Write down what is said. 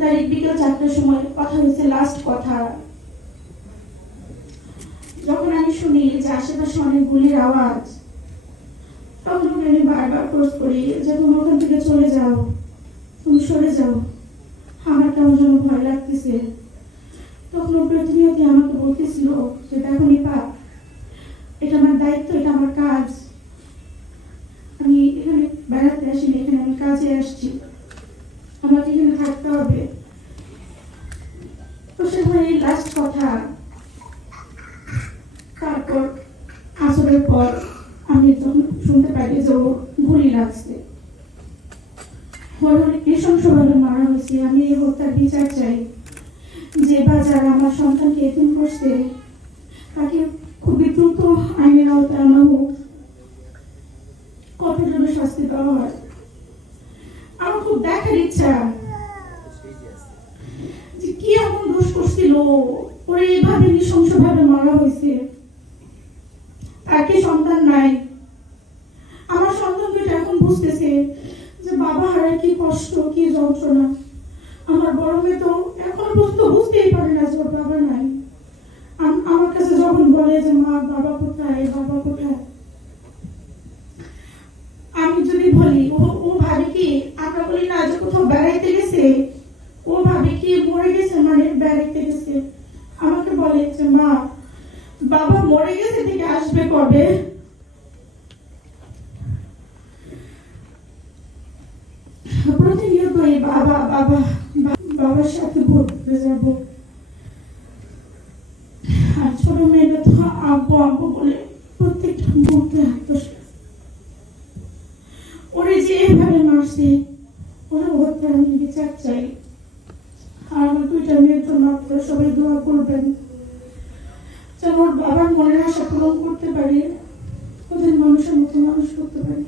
তারিখ বিকেল 4টার সময় কথা হয়েছে, লাস্ট কথা। যখন আমি শুনি যে আশেপাশে অনেক গুলির আওয়াজ, তখন আমি বারবার ক্রস করি যে তুমি ওখান থেকে চলে যাও, তুমি সরে যাও, আমার কেমন যেন ভয় লাগতেছে। তখন প্রতিনিয়ত আমাকে বলতেছিল যে দেখো নিপা, এটা আমার দায়িত্ব, এটা আমার কাজ, আমি এখানে বেড়াতে আসিনি, এখানে আমি কাজে আসছি, আমাকে এখানে থাকতে হবে। তো সেখানে এই লাস্ট কথা। তারপর আসরের পর আমি যখন শুনতে পারি যে ও গুলি লাগছে, নৃশংসভাবে মারা হয়েছে। আমি এই হত্যার বিচার চাই। যে বা যারা আমার সন্তানকে এতিম করছে তাকে খুবই দ্রুত আইনের আওতায় আনা হোক, কঠোর শাস্তি দেওয়া হয়। আমার খুব দেখার ইচ্ছা যে কি এমন দোষ করছিল ওরে এইভাবে নৃশংসভাবে মারা হয়েছে। তার কি সন্তান নাই? আমার সন্তান দুটো এখন বুঝতেছে যে বাবা হারার কি কষ্ট, কি যন্ত্রণা। আমার বড় মেয়ে তো এখনো পর্যন্ত বুঝতেই পারে না যে ওর বাবা নাই। আমার কাছে যখন বলে যে মা বাবা কোথায়, বাবা কোথায়, আমি যদি বলি ও ভাবে কি, আমরা বলি না যে কোথাও বেড়াইতে গেছে, ও ভাবে কি মরে গেছে মানে বেড়াইতে গেছে। আমাকে বলে যে মা বাবা মরে গেছে থেকে আসবে কবে? প্রতিনিয়ত এই বাবা বাবা বাবার সাথে ঘুরতে যাব। আর ছোট মেয়েটা তো আব্বু আব্বু বলে প্রত্যেকটা মুহূর্তে ওরে যে এভাবে মারছে, ওরা হত্যার আমি বিচার চাই। আর আমার দুইটা মেয়ের জন্য আপনারা সবাই দোয়া করবেন যেন ওর বাবার মনের আশা পূরণ করতে পারি, ওদের মানুষের মতো মানুষ করতে পারি।